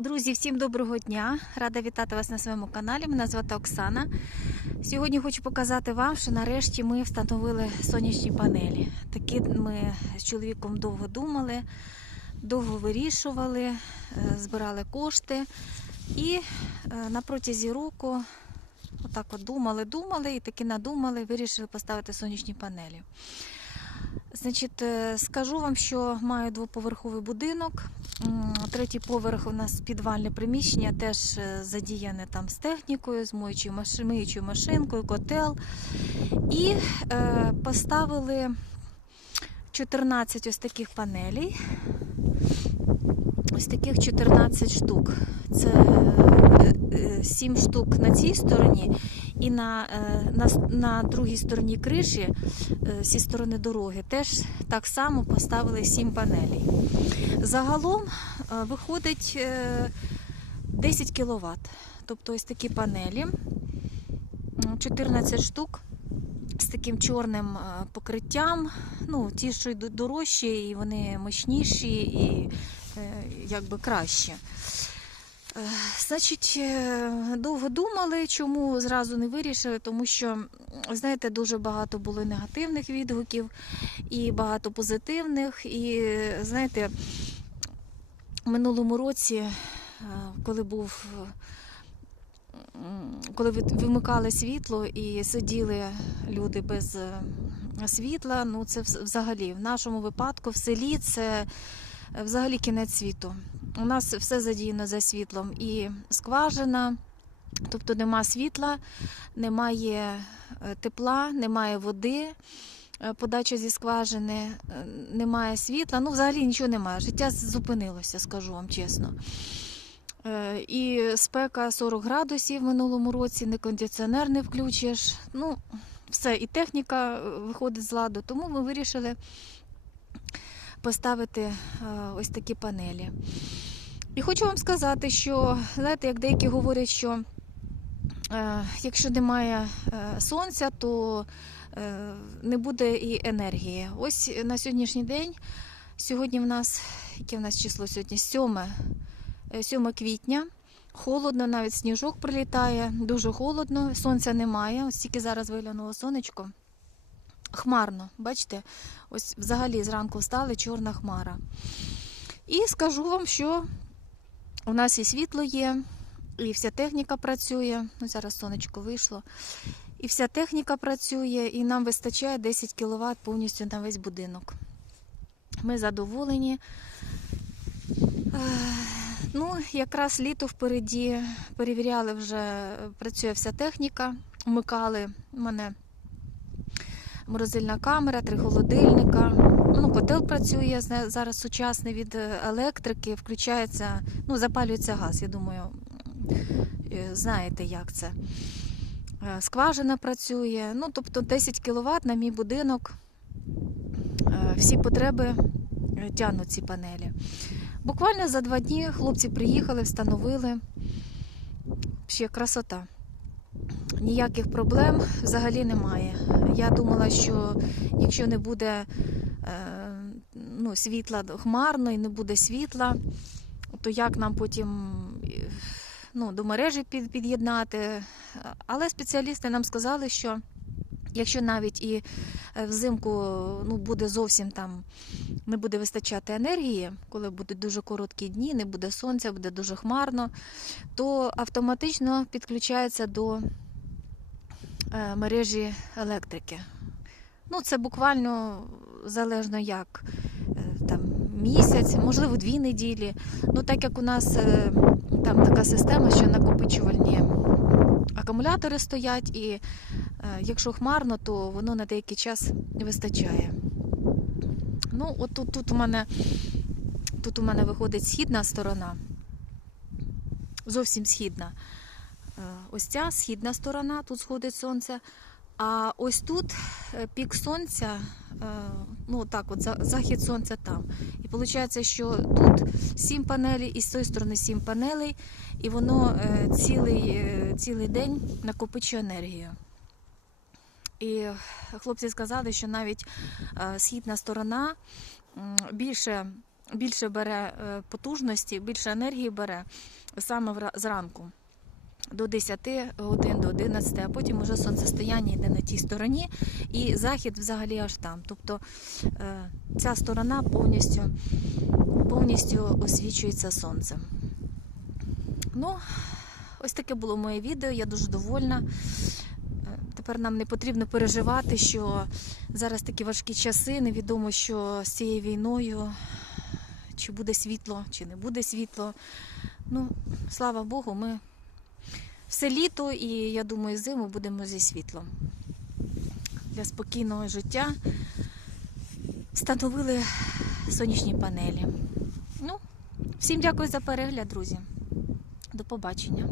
Друзі, всім доброго дня! Рада вітати вас на своєму каналі. Мене звати Оксана. Сьогодні хочу показати вам, що нарешті ми встановили сонячні панелі. Такі ми з чоловіком довго думали, довго вирішували, е, збирали кошти. І е, на протязі року отак от думали, думали і таки надумали, вирішили поставити сонячні панелі. Значить, е, скажу вам, що маю двоповерховий будинок. Третій поверх у нас підвальне приміщення, теж е, задіяне там з технікою, з моючою миючою машинкою, котел. І е, поставили 14 ось таких панелей. Ось таких 14 штук. Це 7 штук на цій стороні, і на, е, на, на другій стороні криші, е, зі сторони дороги, теж так само поставили 7 панелей. Загалом е, виходить е, 10 кВт. Тобто ось такі панелі, 14 штук з таким чорним е, покриттям. Ну, ті, що йдуть дорожчі, і вони мощніші і е, якби кращі. Е, Значить, е, довго думали, чому зразу не вирішили, тому що, знаєте, дуже багато було негативних відгуків і багато позитивних. І знаєте, в минулому році, е, коли був. Коли вимикали світло і сиділи люди без е, світла, ну це взагалі в нашому випадку в селі це е, взагалі кінець світу. У нас все задіяно за світлом і скважина, тобто нема світла, немає е, тепла, немає води, е, подача зі скважини, е, немає світла. Ну, взагалі нічого немає. Життя зупинилося, скажу вам чесно. Е, І спека 40 градусів в минулому році, не кондиціонер не включиш. Ну, все, і техніка е, виходить з ладу. Тому ми вирішили поставити е, ось такі панелі. І хочу вам сказати, що знаєте, як деякі говорять, що е, якщо немає е, сонця, то не буде і енергії. Ось на сьогоднішній день, сьогодні в нас, яке в нас число сьогодні? 7, е, 7 квітня. Холодно, навіть сніжок прилітає, дуже холодно, сонця немає. Ось тільки зараз виглянуло сонечко. Хмарно, бачите, ось взагалі зранку встали чорна хмара. І скажу вам, що у нас і світло є, і вся техніка працює. Ну, зараз сонечко вийшло. І вся техніка працює, і нам вистачає 10 кВт повністю на весь будинок. Ми задоволені. Ну, якраз літо впереді перевіряли вже, працює вся техніка. Вмикали мене морозильна камера, три холодильника. Ну, котел працює зараз сучасний від е, електрики, включається, ну, запалюється газ, я думаю, е, знаєте, як це. Е, Скважина працює, ну, тобто 10 кВт на мій будинок. Всі потреби тягнуть ці панелі. Буквально за два дні хлопці приїхали, встановили. Ще красота. Ніяких проблем взагалі немає. Я думала, що якщо не буде е, ну, світла хмарно і не буде світла, то як нам потім е, ну, до мережі під'єднати. Але спеціалісти нам сказали, що якщо навіть і е, взимку ну, буде зовсім там не буде вистачати енергії, коли будуть дуже короткі дні, не буде сонця, буде дуже хмарно, то автоматично підключається до е, мережі електрики. Ну, це буквально залежно як е, там, місяць, можливо, дві неділі. Ну, так як у нас там така система, що накопичувальні акумулятори стоять, і якщо хмарно, то воно на деякий час вистачає. Ну, от тут, тут у мене тут у мене виходить східна сторона, зовсім східна. Е, Ось ця східна сторона, тут сходить сонце. А ось тут е, пік сонця, е, ну так, от захід сонця там. І виходить, що тут сім панелей, і з цієї сторони сім панелей, і воно е, цілий, е, цілий день накопичує енергію. І хлопці сказали, що навіть е, східна сторона більше більше бере е, потужності, більше енергії бере саме зранку. До 10 годин, до 11, а потім уже сонцестояння йде на тій стороні, і захід взагалі аж там. Тобто е, ця сторона повністю, повністю освічується сонцем. Ну, ось таке було моє відео. Я дуже довольна. Тепер нам не потрібно переживати, що зараз такі важкі часи. Невідомо, що з цією війною чи буде світло, чи не буде світло. Ну, слава Богу, ми все літо і я думаю, зиму будемо зі світлом. Для спокійного життя встановили сонячні панелі. Ну, всім дякую за перегляд, друзі. До побачення.